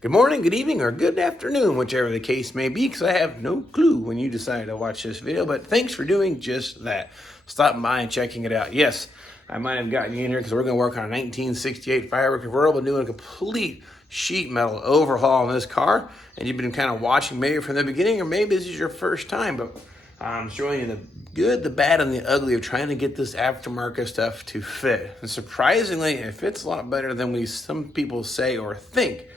good morning, good evening, or good afternoon, whichever the case may be, because I have no clue when you decide to watch this video, but thanks for doing just that. Stopping by and checking it out. Yes, I might have gotten you in here because we're going to work on a 1968 Firebird convertible, doing a complete sheet metal overhaul on this car, and you've been kind of watching maybe from the beginning, or maybe this is your first time, but I'm showing you the good, the bad, and the ugly of trying to get this aftermarket stuff to fit. And surprisingly, it fits a lot better than some people say or think. It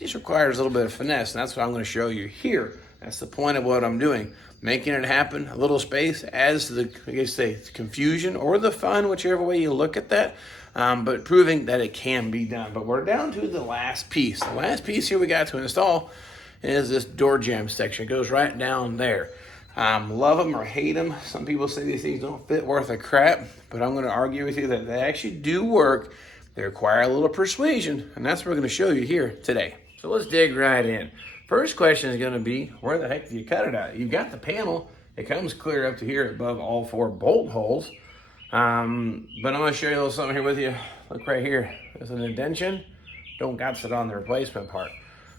just requires a little bit of finesse, and that's what I'm going to show you here. That's the point of what I'm doing. Making it happen, a little space adds to the, I guess, say, confusion or the fun, whichever way you look at that, but proving that it can be done. But we're down to the last piece. The last piece here we got to install is this door jamb section. It goes right down there. Love them or hate them. Some people say these things don't fit worth a crap, but I'm going to argue with you that they actually do work. They require a little persuasion, and that's what we're going to show you here today. So let's dig right in. First question is going to be, where the heck do you cut it out? You've got the panel. It comes clear up to here above all 4 bolt holes. But I'm going to show you a little something here with you. Look right here. There's an indentation. Don't got it on the replacement part.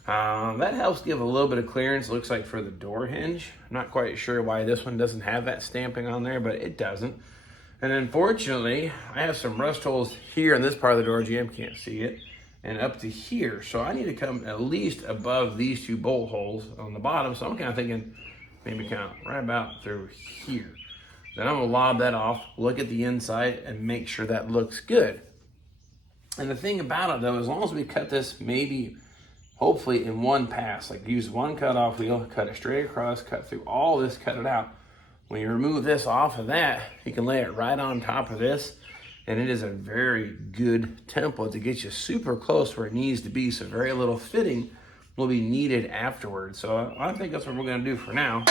That helps give a little bit of clearance, looks like, for the door hinge. I'm not quite sure why this one doesn't have that stamping on there, but it doesn't. And unfortunately, I have some rust holes here in this part of the door jamb, can't see it, and up to here. So I need to come at least above these 2 bolt holes on the bottom. So I'm kind of thinking maybe kind of right about through here. Then I'm gonna lob that off, look at the inside, and make sure that looks good. And the thing about it though, as long as we cut this maybe hopefully in one pass, like use one cutoff wheel, cut it straight across, cut through all this, cut it out. When you remove this off of that, you can lay it right on top of this, and it is a very good template to get you super close where it needs to be, so very little fitting will be needed afterwards. So I think that's what we're gonna do for now.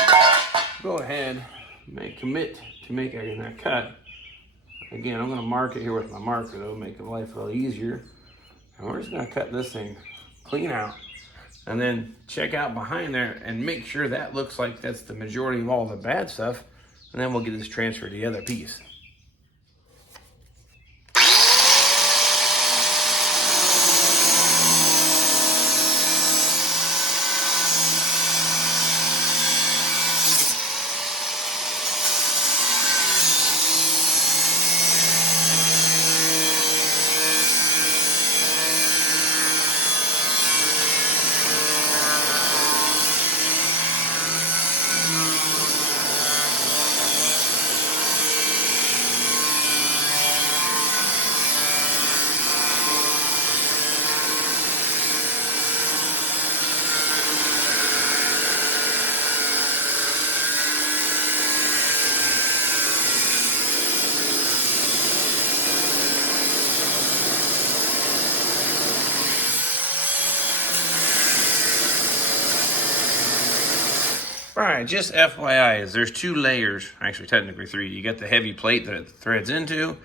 Go ahead, commit to making that cut. Again, I'm gonna mark it here with my marker though, make life a little easier. And we're just gonna cut this thing clean out, and then check out behind there and make sure that looks like that's the majority of all the bad stuff, and then we'll get this transferred to the other piece. All right, just FYI, is there's 2 layers, actually technically 3. You got the heavy plate that it threads into.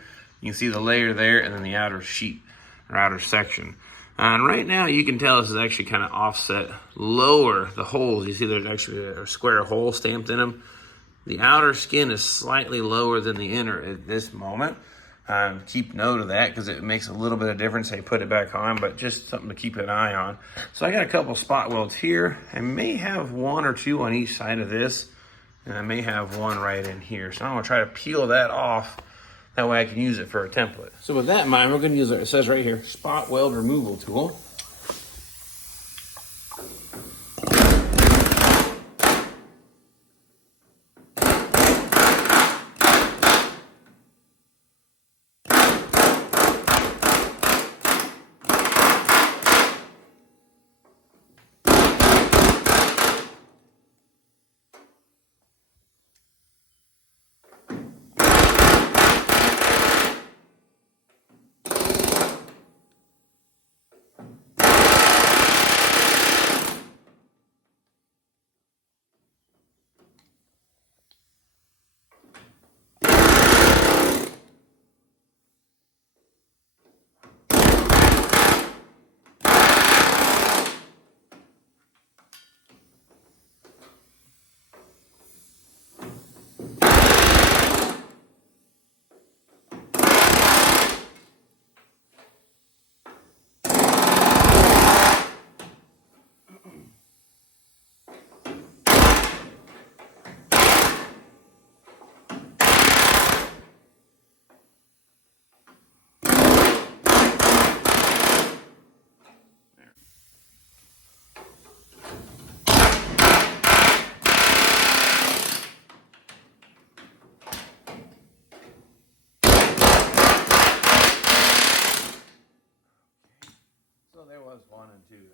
You can see the layer there, and then the outer sheet, or outer section. And right now, you can tell this is actually kind of offset lower, the holes. You see there's actually a square hole stamped in them. The outer skin is slightly lower than the inner at this moment. Keep note of that because it makes a little bit of difference. They put it back on, but just something to keep an eye on. So I got a couple spot welds here. I may have 1 or 2 on each side of this, and I may have 1 right in here. So I'm gonna try to peel that off. That way I can use it for a template. So with that in mind, we're gonna use, it says right here, spot weld removal tool.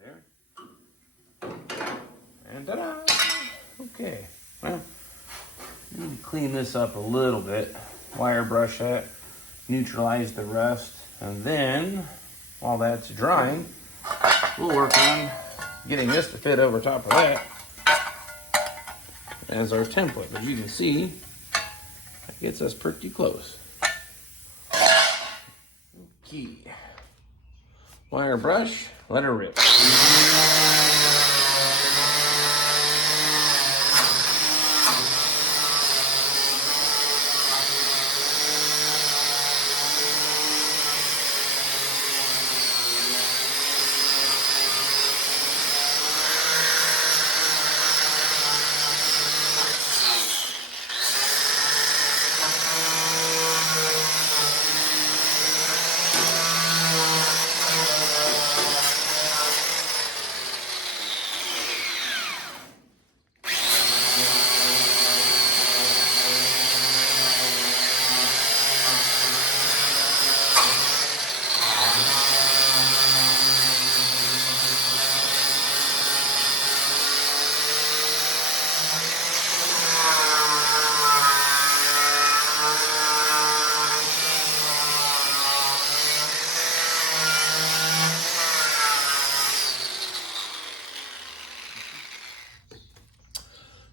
there. And ta-da! Okay, well, I need to clean this up a little bit. Wire brush that, neutralize the rust, and then, while that's drying, we'll work on getting this to fit over top of that as our template. But you can see, that gets us pretty close. Okay. Wire brush, let her rip.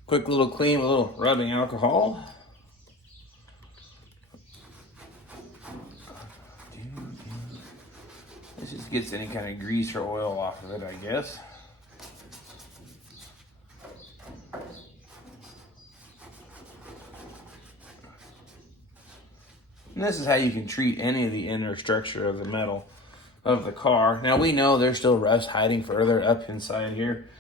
Quick little clean with a little rubbing alcohol. This just gets any kind of grease or oil off of it, I guess. And this is how you can treat any of the inner structure of the metal of the car. Now we know there's still rust hiding further up inside here.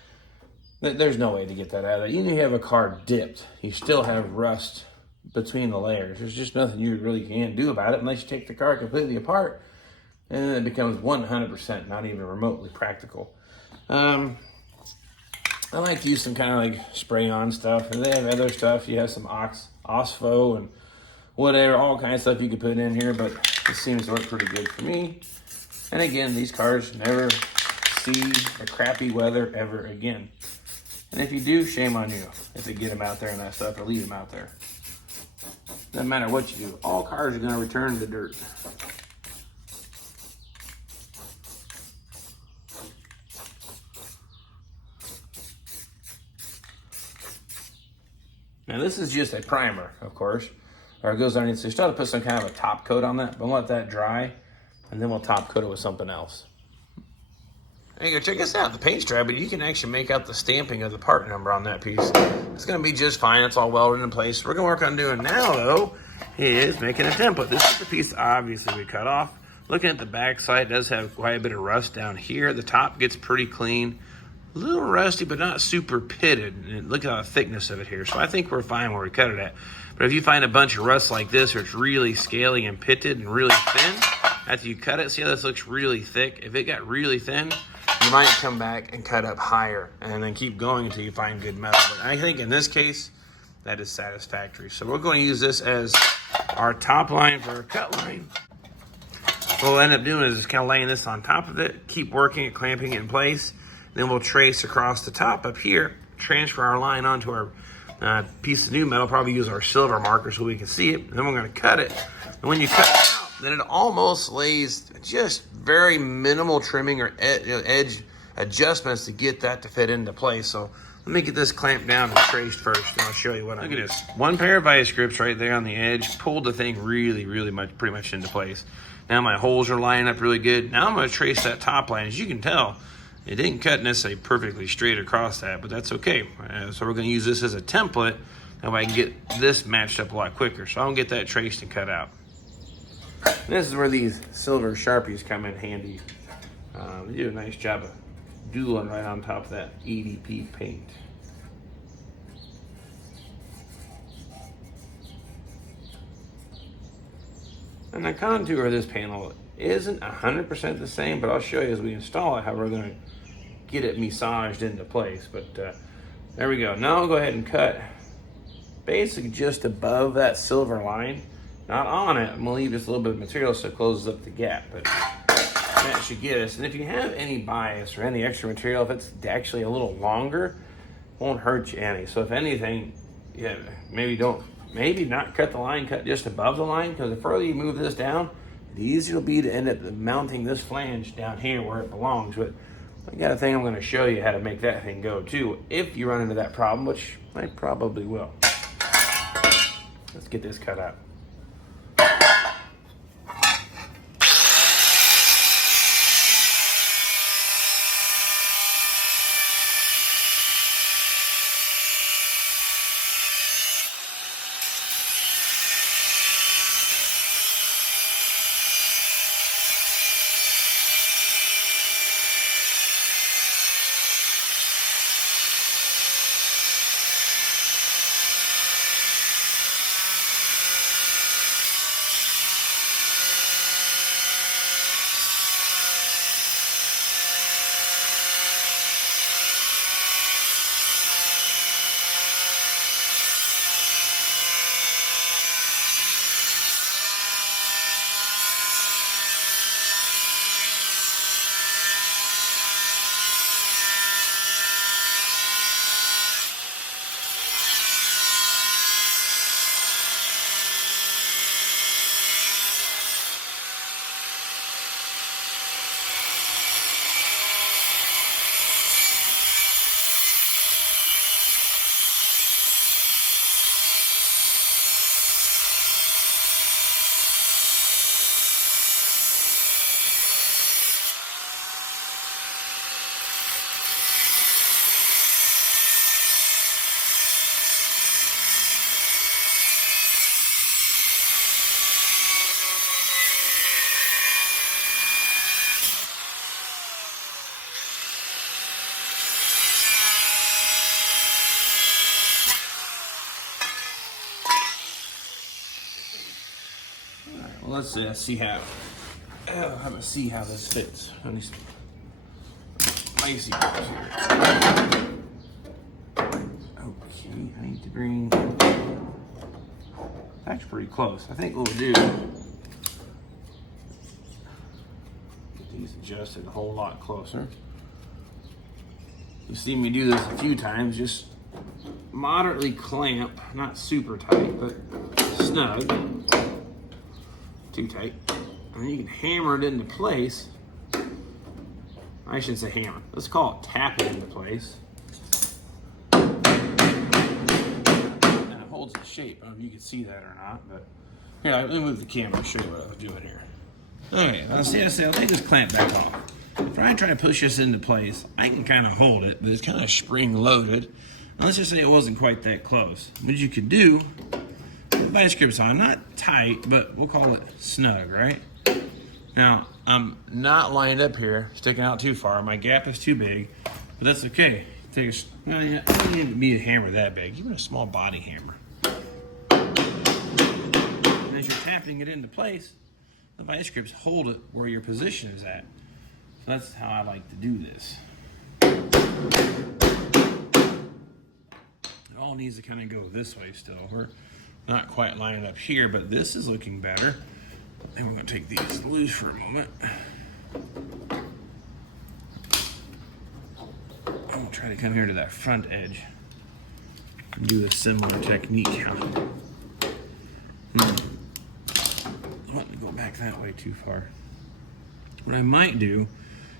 There's no way to get that out of it. Even if you have a car dipped, you still have rust between the layers. There's just nothing you really can do about it unless you take the car completely apart, and then it becomes 100% not even remotely practical. I like to use some kind of like spray-on stuff, and they have other stuff. You have some Osfo and whatever, all kinds of stuff you could put in here, but it seems to work pretty good for me. And again, these cars never see a crappy weather ever again. And if you do, shame on you if you get them out there and that stuff or leave them out there. Doesn't matter what you do. All cars are going to return to the dirt. Now this is just a primer, of course, or it goes underneath. So you still have to put some kind of a top coat on that, but we'll let that dry, and then we'll top coat it with something else. There you go, check this out, the paint strap, but you can actually make out the stamping of the part number on that piece. It's gonna be just fine, it's all welded in place. What we're gonna work on doing now though, is making a template. This is the piece obviously we cut off. Looking at the back side, it does have quite a bit of rust down here. The top gets pretty clean. A little rusty, but not super pitted. And look at the thickness of it here. So I think we're fine where we cut it at. But if you find a bunch of rust like this, where it's really scaly and pitted and really thin, after you cut it, see how this looks really thick? If it got really thin, you might come back and cut up higher and then keep going until you find good metal. But I think in this case, that is satisfactory. So we're going to use this as our top line for our cut line. What we'll end up doing is just kind of laying this on top of it, keep working it, clamping it in place. Then we'll trace across the top up here, transfer our line onto our piece of new metal, probably use our silver marker so we can see it. And then we're going to cut it. And when you cut it out, then it almost lays just very minimal trimming or edge adjustments to get that to fit into place. So let me get this clamped down and traced first, and I'll show you what I mean. Look at this. One pair of vice grips right there on the edge pulled the thing really pretty much into place. Now my holes are lining up really good. Now I'm going to trace that top line. As you can tell, it didn't cut necessarily perfectly straight across that, but that's okay. So we're going to use this as a template. That way I can get this matched up a lot quicker. So I'll get that traced and cut out. This is where these silver Sharpies come in handy. They do a nice job of doodling right on top of that EDP paint. And the contour of this panel isn't 100% the same, but I'll show you as we install it how we're going to get it massaged into place. But there we go. Now I'll go ahead and cut basically just above that silver line. Not on it. I'm going to leave just a little bit of material so it closes up the gap. But that should get us. And if you have any bias or any extra material, if it's actually a little longer, won't hurt you any. So if anything, yeah, maybe not cut the line, cut just above the line, because the further you move this down, the easier it'll be to end up mounting this flange down here where it belongs. But I got a thing I'm going to show you how to make that thing go too, if you run into that problem, which I probably will. Let's get this cut out. Well, let's see how this fits on these icy parts here. Okay, I need to bring. That's pretty close. I think what we'll do, get these adjusted a whole lot closer. You've seen me do this a few times. Just moderately clamp, not super tight, but snug. Too tight. And you can hammer it into place. I shouldn't say hammer. Let's call it tap it into place. And it holds the shape. I don't know if you can see that or not, but here, let me move the camera and show you what I was doing here. Okay, I'll take this clamp back off. If I try to push this into place, I can kind of hold it, but it's kind of spring loaded. Now let's just say it wasn't quite that close. What you could do, vice grips on, not tight, but we'll call it snug, right? Now, I'm not lined up here, sticking out too far. My gap is too big, but that's okay. I don't need to be a hammer that big, even a small body hammer. And as you're tapping it into place, the vice grips hold it where your position is at. So that's how I like to do this. It all needs to kind of go this way still. We're not quite lined up here, but this is looking better. And we're going to take these loose for a moment. I'll try to come here to that front edge and do a similar technique. I'm not going to go back that way too far. What I might do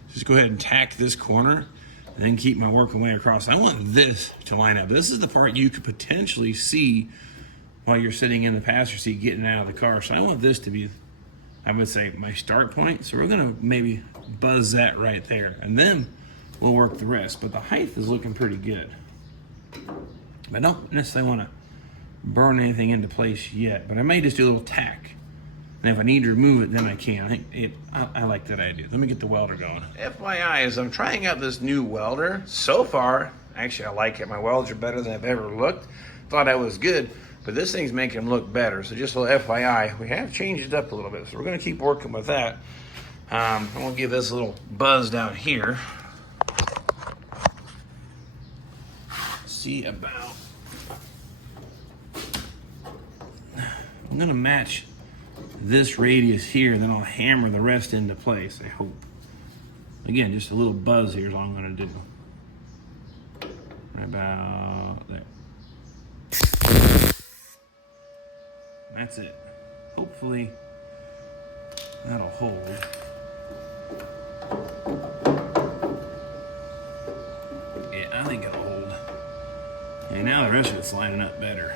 is just go ahead and tack this corner and then keep my working way across. I want this to line up. This is the part you could potentially see while you're sitting in the passenger seat getting out of the car. So I want this to be, I would say, my start point. So we're gonna maybe buzz that right there, and then we'll work the rest. But the height is looking pretty good. I don't necessarily wanna burn anything into place yet, but I may just do a little tack. And if I need to remove it, then I can. I like that idea. Let me get the welder going. FYI, as I'm trying out this new welder, so far, actually I like it. My welds are better than I've ever looked. Thought I was good, but this thing's making them look better. So just a little FYI, we have changed it up a little bit. So we're gonna keep working with that. I'm gonna give this a little buzz down here. See about, I'm gonna match this radius here, and then I'll hammer the rest into place, I hope. Again, just a little buzz here is all I'm gonna do. Right about there. That's it. Hopefully that'll hold. Yeah, I think it'll hold. And now the rest of it's lining up better.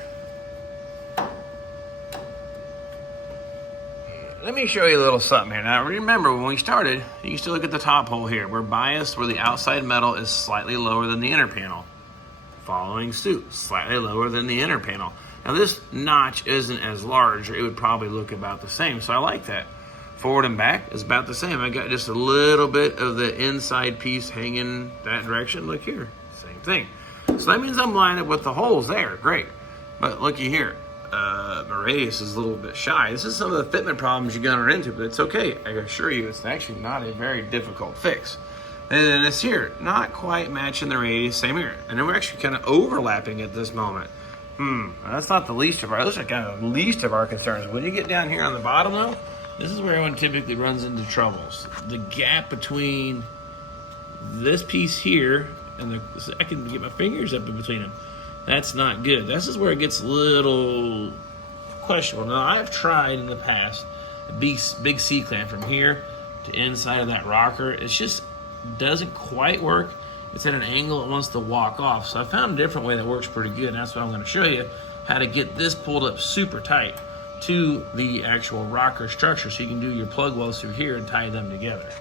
Let me show you a little something here. Now remember, when we started, you used to look at the top hole here. We're biased where the outside metal is slightly lower than the inner panel. Following suit, slightly lower than the inner panel. Now this notch isn't as large, it would probably look about the same, so I like that. Forward and back is about the same. I got just a little bit of the inside piece hanging that direction. Look here, same thing. So that means I'm lined up with the holes there, great. But looky here. My radius is a little bit shy. This is some of the fitment problems you're gonna run into, but it's okay. I assure you, it's actually not a very difficult fix. And then it's here, not quite matching the radius, same here. And then we're actually kind of overlapping at this moment. That's not the least of our, those are kind of the least of our concerns. When you get down here on the bottom though, this is where everyone typically runs into troubles. The gap between this piece here and the, I can get my fingers up in between them. That's not good. This is where it gets a little questionable. Now, I've tried in the past a big C-clamp from here to inside of that rocker. It just doesn't quite work. It's at an angle it wants to walk off. So I found a different way that works pretty good, and that's what I'm going to show you, how to get this pulled up super tight to the actual rocker structure so you can do your plug welds through here and tie them together.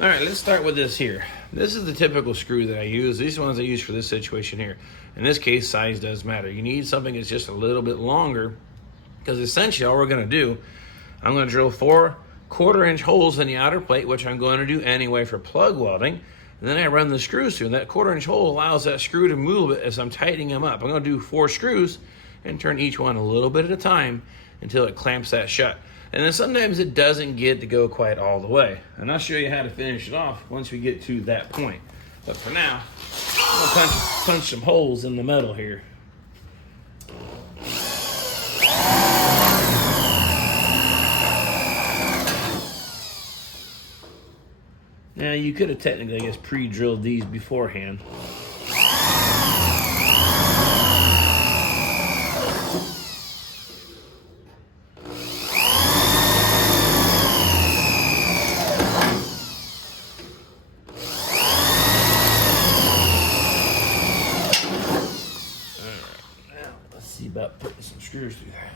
All right, let's start with this here. This is the typical screw that I use. These are the ones I use for this situation here. In this case, size does matter. You need something that's just a little bit longer because essentially all we're gonna do, I'm gonna drill 4 1/4-inch holes in the outer plate, which I'm going to do anyway for plug welding. And then I run the screws through, and that 1/4-inch hole allows that screw to move it as I'm tightening them up. I'm gonna do 4 screws and turn each one a little bit at a time until it clamps that shut. And then sometimes it doesn't get to go quite all the way. And I'll show you how to finish it off once we get to that point. But for now, I'm gonna punch some holes in the metal here. Now you could have technically, I guess, pre-drilled these beforehand. About putting some screws through there.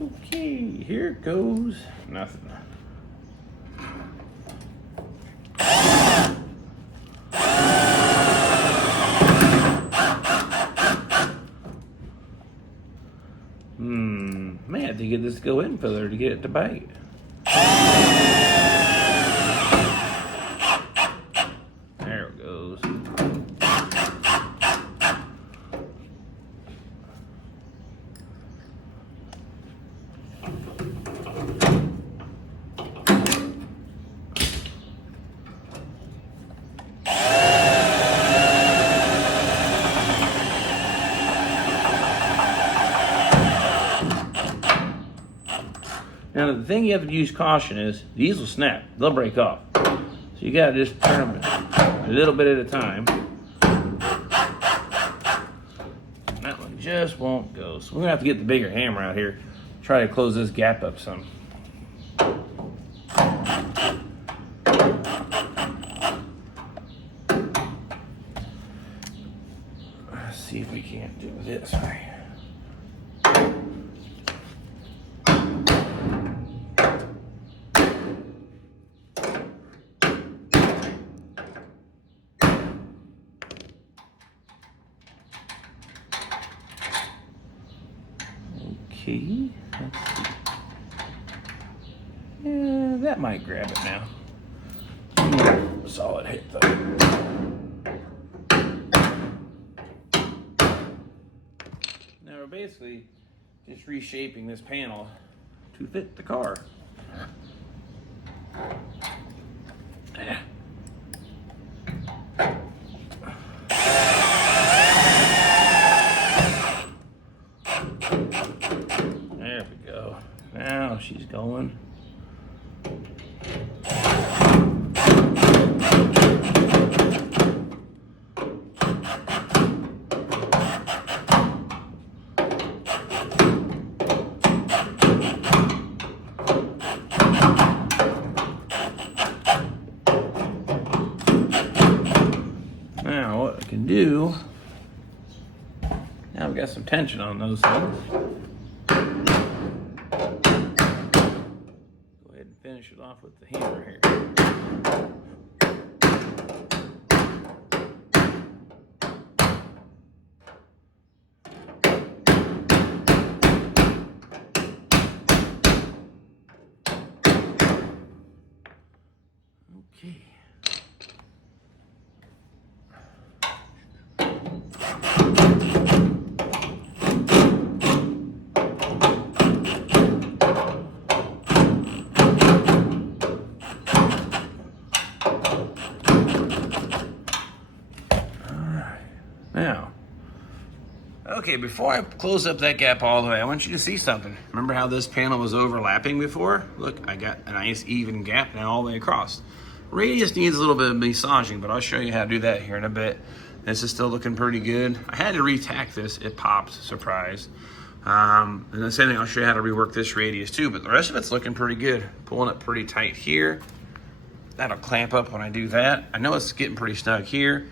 Okay, here it goes. Nothing. May have to get this to go in further to get it to bite. Now the thing you have to use caution is these will snap, they'll break off. So you gotta just turn them a little bit at a time. And that one just won't go. So we're gonna have to get the bigger hammer out here, try to close this gap up some. Let's see if we can't do this right. Okay, let's see. Yeah, that might grab it now. Solid hit though. Now we're basically just reshaping this panel to fit the car. Yeah. going. Now what I can do, now I've got some tension on those things. Go ahead and finish it off with the hammer here. Okay. Now, okay, before I close up that gap all the way, I want you to see something. Remember how this panel was overlapping before? Look, I got a nice even gap now all the way across. Radius needs a little bit of massaging, but I'll show you how to do that here in a bit. This is still looking pretty good. I had to re-tack this. It popped, surprise. And the same thing, I'll show you how to rework this radius too, but the rest of it's looking pretty good. Pulling it pretty tight here. That'll clamp up when I do that. I know it's getting pretty snug here.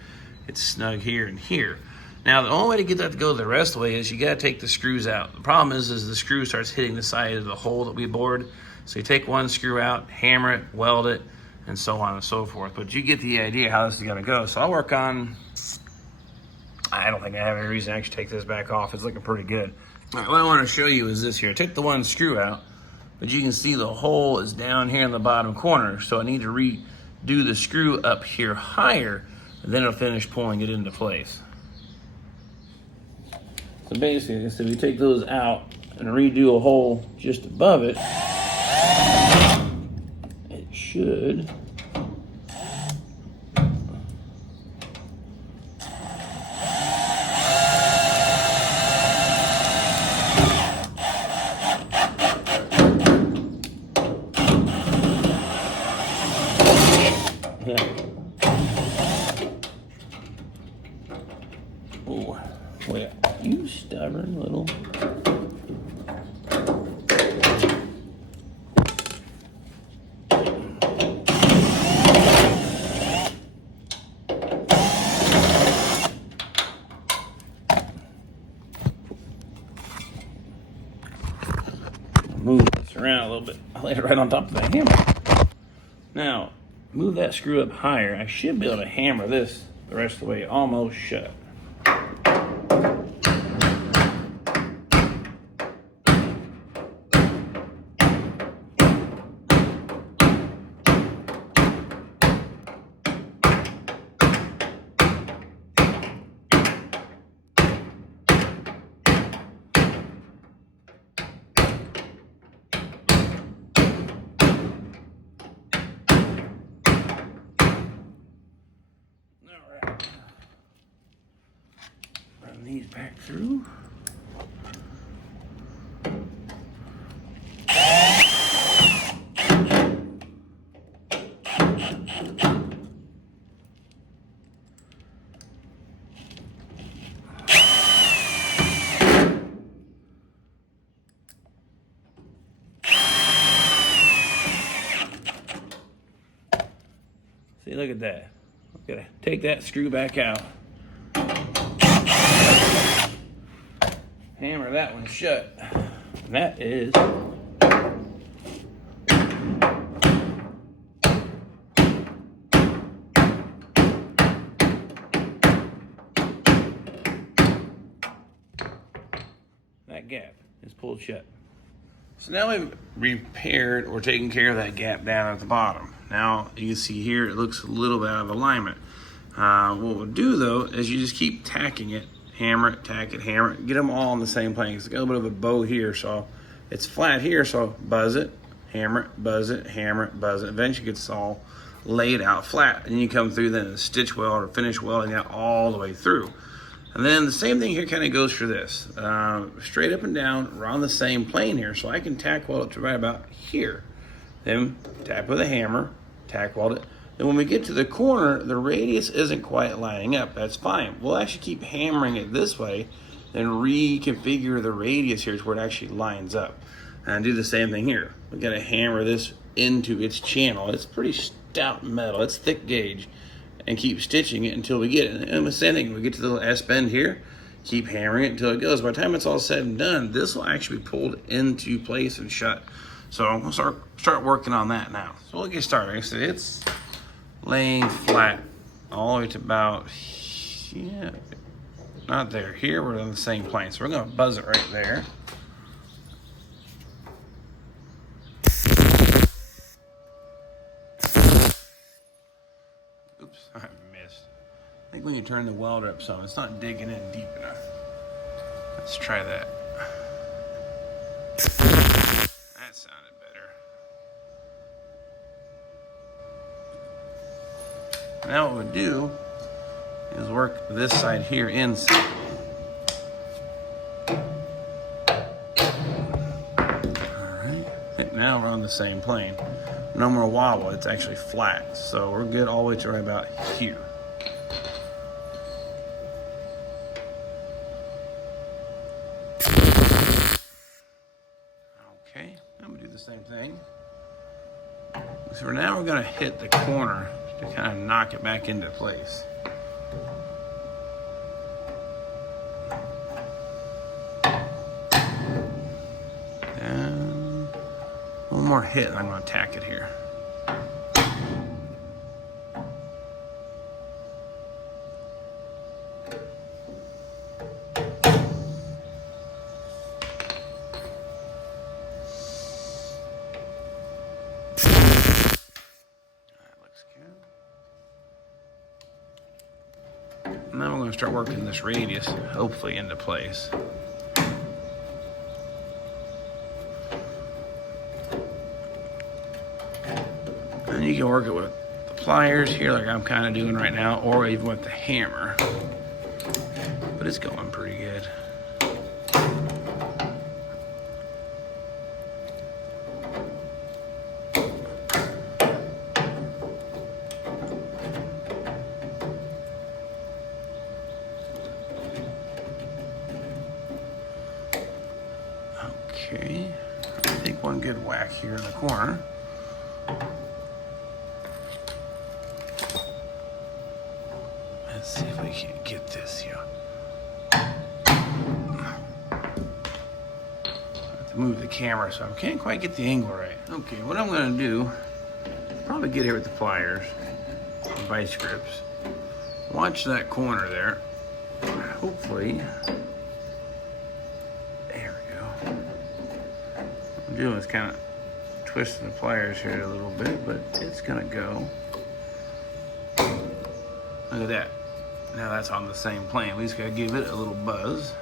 It's snug here and here. Now, the only way to get that to go the rest of the way is you gotta take the screws out. The problem is the screw starts hitting the side of the hole that we bored. So you take one screw out, hammer it, weld it, and so on and so forth. But you get the idea how this is gonna go. So I'll work on, I don't think I have any reason to actually take this back off. It's looking pretty good. All right, what I wanna show you is this here. I took the one screw out, but you can see the hole is down here in the bottom corner. So I need to redo the screw up here higher, and then it'll finish pulling it into place. So basically, so we take those out and redo a hole just above it, it should oh, well, you stubborn little. Move this around a little bit. I laid it right on top of the hammer. Now, move that screw up higher. I should be able to hammer this the rest of the way almost shut. Run these back through. See, look at that. I'm gonna take that screw back out. Hammer that one shut. And that is that gap is pulled shut. So now we've repaired or taken care of that gap down at the bottom. Now you can see here it looks a little bit out of alignment. What we'll do though is you just keep tacking it. Hammer it, tack it, hammer it, get them all on the same plane. It's got a little bit of a bow here, so it's flat here, so buzz it, hammer it, buzz it, hammer it, buzz it. Eventually it gets all laid out flat. And then you come through then and stitch weld or finish welding that all the way through. And then the same thing here kind of goes for this. Straight up and down, we're on the same plane here, so I can tack weld it to right about here. Then tap with a hammer, tack weld it. Then when we get to the corner, the radius isn't quite lining up. That's fine. We'll actually keep hammering it this way, then reconfigure the radius here to where it actually lines up. And do the same thing here. We gotta hammer this into its channel. It's pretty stout metal, it's thick gauge, and keep stitching it until we get it. And the same thing, we get to the little S bend here, keep hammering it until it goes. By the time it's all said and done, this will actually be pulled into place and shut. So we'll start working on that now. So we'll get started. Like I said, it's laying flat all the way to about, yeah, not there. Here we're on the same plane. So we're gonna buzz it right there. Oops, I missed. I think when you turn the welder up some, it's not digging in deep enough. Let's try that. That sounded better. Now what we'll do is work this side here inside. Alright, now we're on the same plane. No more wobble, it's actually flat. So we're good all the way to right about here. Okay, I'm gonna do the same thing. So for now we're gonna hit the corner to kind of knock it back into place. And one more hit and I'm gonna tack it here. Now we're going to start working this radius, hopefully, into place. And you can work it with the pliers here, like I'm kind of doing right now, or even with the hammer. But it's going pretty good. Okay, I think one good whack here in the corner. Let's see if we can get this here. I have to move the camera so I can't quite get the angle right. Okay, what I'm gonna do, probably get here with the pliers, and vice grips. Watch that corner there. Hopefully, I'm doing is kind of twisting the pliers here a little bit, but it's gonna go. Look at that. Now that's on the same plane. We just gotta give it a little buzz.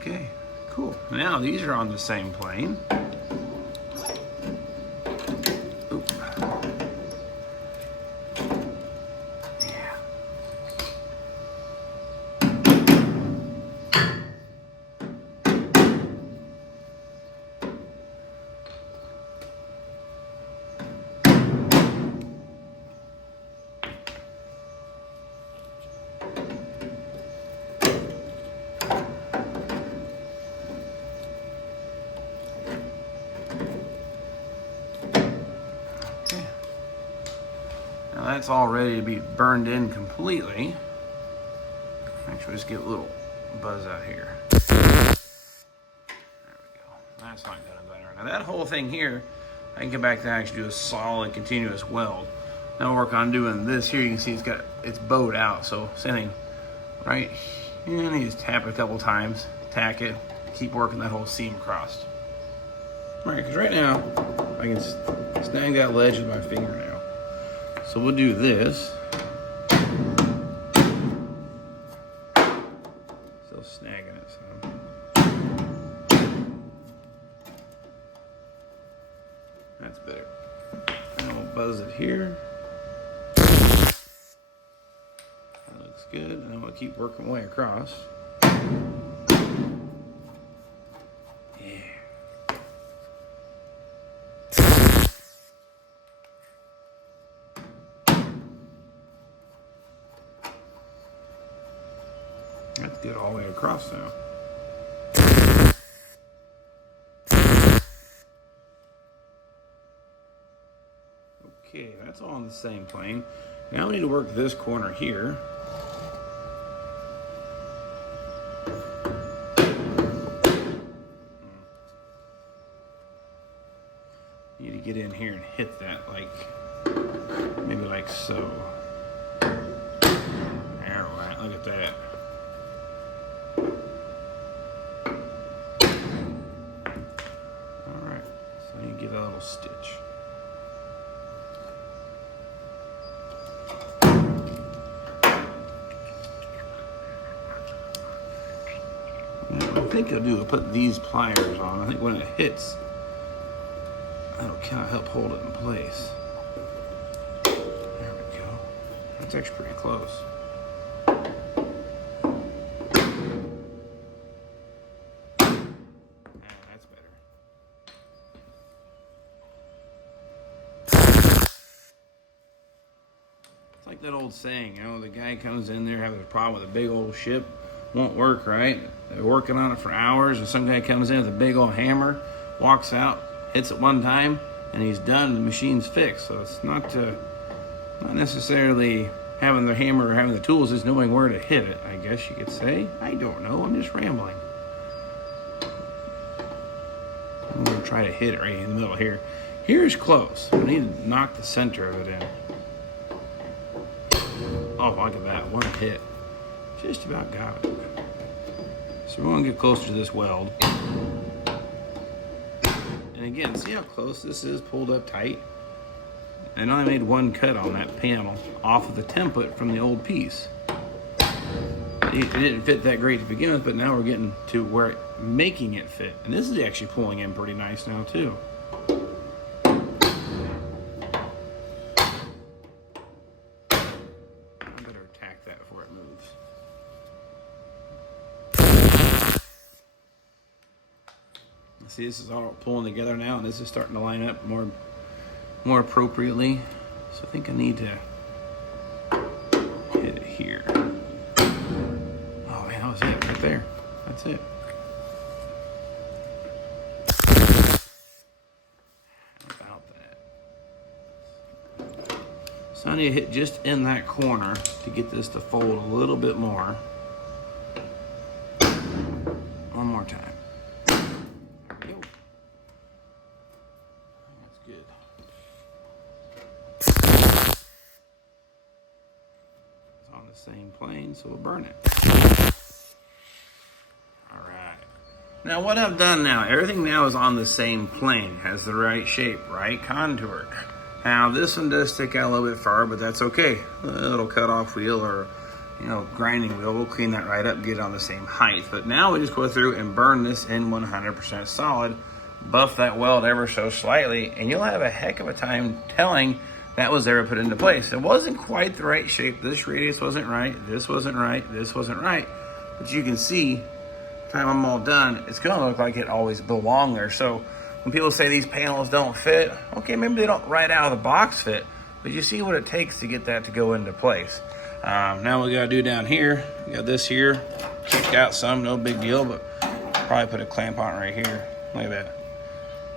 Okay, cool. Now these are on the same plane. Now that's all ready to be burned in completely. Actually, just get a little buzz out here. There we go. That's not gonna button. Now that whole thing here, I can get back to actually do a solid continuous weld. Now I'll work on doing this here. You can see it's bowed out. So same thing, right? And you just tap it a couple times, tack it, keep working that whole seam across. All right, because right now I can snag that ledge with my fingernail. So we'll do this. Still snagging it some. That's better. And we'll buzz it here. That looks good. And then we'll keep working way across. That's good all the way across now. Okay, that's all on the same plane. Now we need to work this corner here. Need to get in here and hit that like, maybe like so. There, right, look at that. Get a little stitch. What I think I'll do is put these pliers on. I think when it hits, that'll kind of help hold it in place. There we go. That's actually pretty close. It's like that old saying, you know, the guy comes in there having a problem with a big old ship, won't work, right? They're working on it for hours, and some guy comes in with a big old hammer, walks out, hits it one time, and he's done. The machine's fixed. So it's not necessarily having the hammer or having the tools, it's knowing where to hit it, I guess you could say. I don't know, I'm just rambling. I'm gonna try to hit it right in the middle here. Here's close. I need to knock the center of it in. Oh, look at that, one hit. Just about got it. So we want to get closer to this weld. And again, see how close this is pulled up tight? And I made one cut on that panel off of the template from the old piece. It didn't fit that great to begin with, but now we're getting to where making it fit. And this is actually pulling in pretty nice now too. See, this is all pulling together now, and this is starting to line up more appropriately. So I think I need to hit it here. Oh man, that was it right there. That's it. How about that? So I need to hit just in that corner to get this to fold a little bit more. One more time. Same plane, so we'll burn it. All right. Now what I've done now, everything now is on the same plane, has the right shape, right contour. Now this one does stick out a little bit far, but that's okay. A little cut off wheel or, you know, grinding wheel, we'll clean that right up, get it on the same height. But now we just go through and burn this in 100% solid, buff that weld ever so slightly, and you'll have a heck of a time telling that was ever put into place. It wasn't quite the right shape. This radius wasn't right. This wasn't right. This wasn't right. But you can see, by the time I'm all done, it's gonna look like it always belonged there. So when people say these panels don't fit, okay, maybe they don't right out of the box fit, but you see what it takes to get that to go into place. Now what we gotta do down here, we got this here, kick out some, no big deal, but probably put a clamp on it right here. Look at that.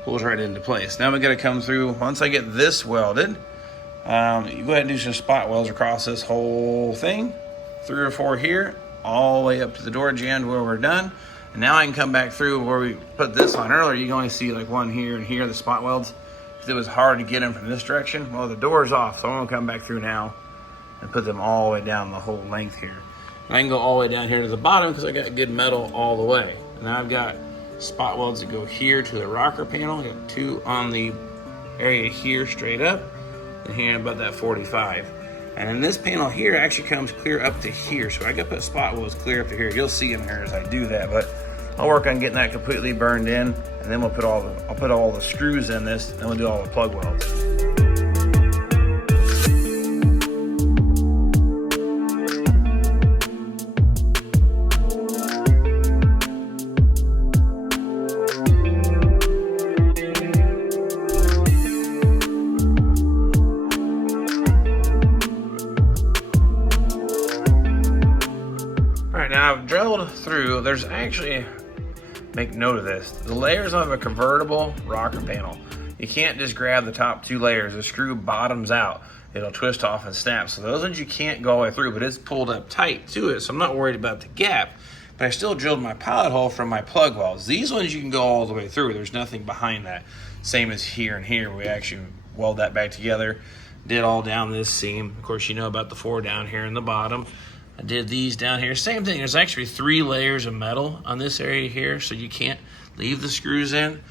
Pulls right into place. Now we gotta come through, once I get this welded, you go ahead and do some spot welds across this whole thing. 3 or 4 here, all the way up to the door jamb where we're done. And now I can come back through where we put this on earlier. You can only see like one here and here, the spot welds, because it was hard to get them from this direction. Well, the door's off, so I'm gonna come back through now and put them all the way down the whole length here. And I can go all the way down here to the bottom because I got good metal all the way. And now I've got spot welds that go here to the rocker panel. I got 2 on the area here straight up, and here about that 45. And then this panel here actually comes clear up to here. So I gotta put spot welds clear up to here. You'll see them here as I do that, but I'll work on getting that completely burned in, and and then I'll put all the screws in this, and we'll do all the plug welds. Now I've drilled through, there's actually, make note of this, the layers of a convertible rocker panel. You can't just grab the top 2 layers, the screw bottoms out. It'll twist off and snap. So those ones you can't go all the way through, but it's pulled up tight to it, so I'm not worried about the gap. But I still drilled my pilot hole from my plug welds. These ones you can go all the way through. There's nothing behind that. Same as here and here, we actually weld that back together. Did all down this seam. Of course, you know about the 4 down here in the bottom. I did these down here. Same thing. There's actually 3 layers of metal on this area here, so you can't leave the screws in.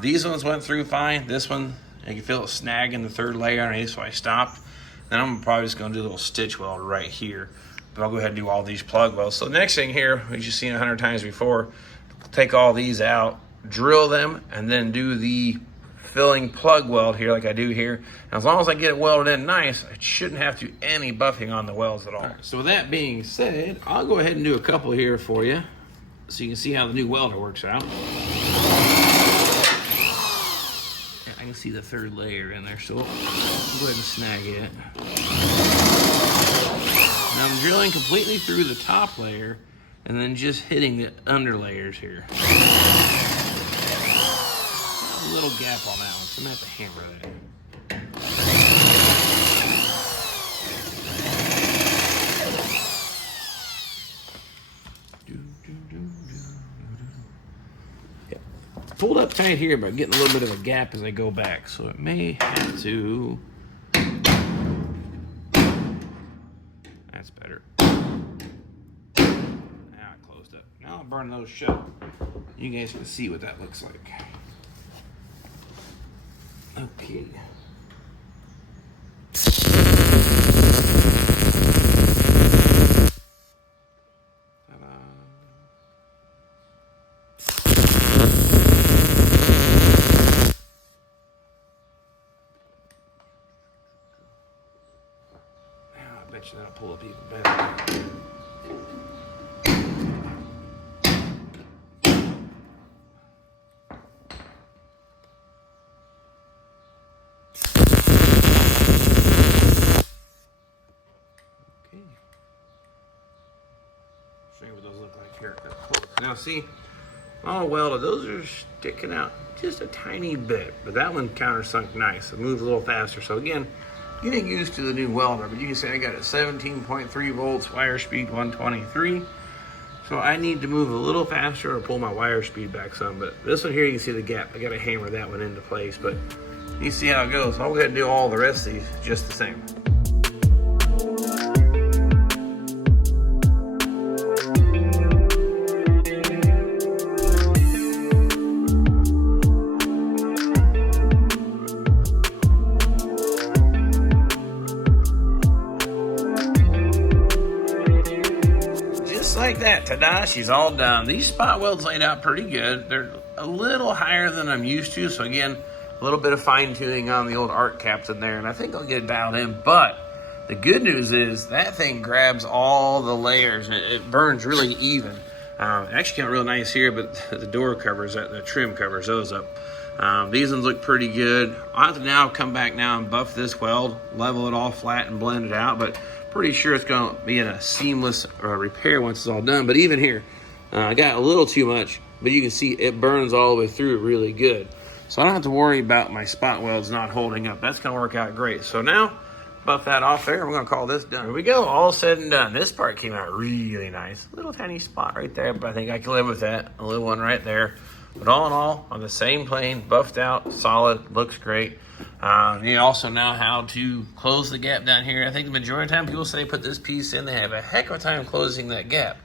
These ones went through fine. This one, you can feel it snagging the 3rd layer underneath, so I stopped. Then I'm probably just going to do a little stitch weld right here. But I'll go ahead and do all these plug welds. So the next thing here, which you've seen 100 times before, take all these out, drill them, and then do the filling plug weld here like I do here. And as long as I get it welded in nice, I shouldn't have to do any buffing on the welds at all. So with that being said, I'll go ahead and do a couple here for you so you can see how the new welder works out. I can see the 3rd layer in there, so I'll go ahead and snag it. Now I'm drilling completely through the top layer and then just hitting the under layers here. A little gap on that one, so I'm gonna have to hammer that in. Yeah. Pulled up tight here, but getting a little bit of a gap as I go back, so it may have to. That's better. Now I closed up. Now I'll burn those shut. You guys can see what that looks like. Okay. I bet you that'll pull up even better. Show you what those look like here. Now see, all welded, those are sticking out just a tiny bit, but that one countersunk nice. It moves a little faster. So again, getting used to the new welder, but you can see I got a 17.3 volts, wire speed 123. So I need to move a little faster or pull my wire speed back some, but this one here, you can see the gap. I gotta hammer that one into place, but you see how it goes. I'll go ahead and do all the rest of these just the same. Like that, ta-da, she's all done. These spot welds laid out pretty good. They're a little higher than I'm used to, so again, a little bit of fine tuning on the old arc caps in there, and I think I'll get it dialed in. But the good news is that thing grabs all the layers and it burns really even. It actually came out real nice here, but the door covers, the trim covers those up. These ones look pretty good. I'll have to now come back now and buff this weld, level it all flat and blend it out, but pretty sure it's going to be in a seamless repair once it's all done. But even here, I got a little too much, but you can see it burns all the way through really good. So I don't have to worry about my spot welds not holding up. That's going to work out great. So now, buff that off there. We're going to call this done. Here we go. All said and done. This part came out really nice. Little tiny spot right there, but I think I can live with that. A little one right there. But all in all, on the same plane, buffed out, solid, looks great. You also know how to close the gap down here. I think the majority of the time people say put this piece in, they have a heck of a time closing that gap.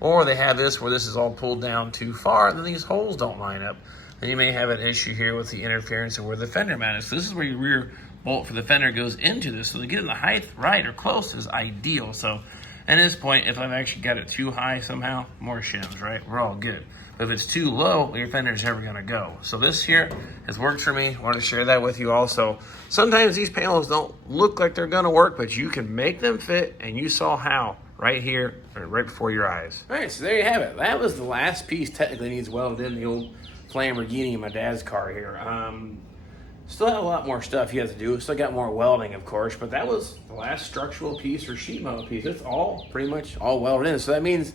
Or they have this where this is all pulled down too far, and then these holes don't line up. Then you may have an issue here with the interference of where the fender mount is. So this is where your rear bolt for the fender goes into this. So to get in the height right or close is ideal. So And at this point, if I've actually got it too high somehow, more shims, right? We're all good. But if it's too low, your fender's never gonna go. So this here has worked for me. I want to share that with you also. Sometimes these panels don't look like they're gonna work, but you can make them fit, and you saw how right here, or right before your eyes. All right, so there you have it. That was the last piece technically needs welded in, the old Lamborghini in my dad's car here. Still have a lot more stuff he has to do. Still got more welding, of course, but that was the last structural piece or sheet metal piece. It's all pretty much all welded in. So that means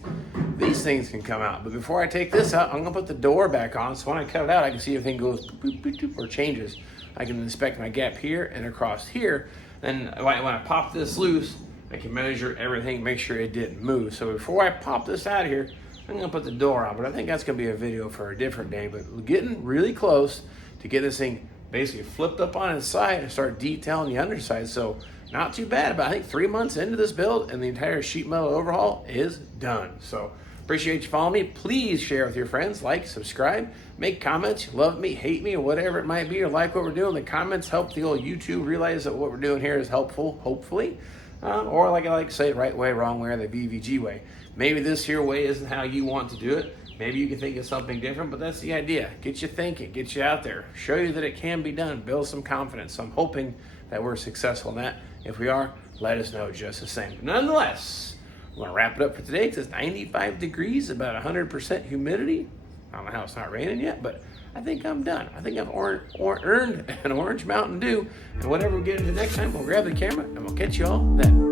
these things can come out. But before I take this out, I'm gonna put the door back on. So when I cut it out, I can see everything goes boop, boop, boop, or changes. I can inspect my gap here and across here. Then when I pop this loose, I can measure everything, make sure it didn't move. So before I pop this out of here, I'm gonna put the door on, but I think that's gonna be a video for a different day. But getting really close to get this thing basically flipped up on its side and start detailing the underside. So not too bad, but I think 3 months into this build and the entire sheet metal overhaul is done. So appreciate you following me. Please share with your friends, like, subscribe, make comments. You love me, hate me, or whatever it might be, or like what we're doing. The comments help the old YouTube realize that what we're doing here is helpful, hopefully. Or like I like to say, right way, wrong way, or the VVG way. Maybe this here way isn't how you want to do it. Maybe you can think of something different, but that's the idea. Get you thinking, get you out there, show you that it can be done, build some confidence. So I'm hoping that we're successful in that. If we are, let us know just the same. But nonetheless, I'm gonna wrap it up for today. It's 95 degrees, about 100% humidity. I don't know how it's not raining yet, but I think I'm done. I think I've earned an orange Mountain Dew. And whatever we get into next time, we'll grab the camera and we'll catch you all then.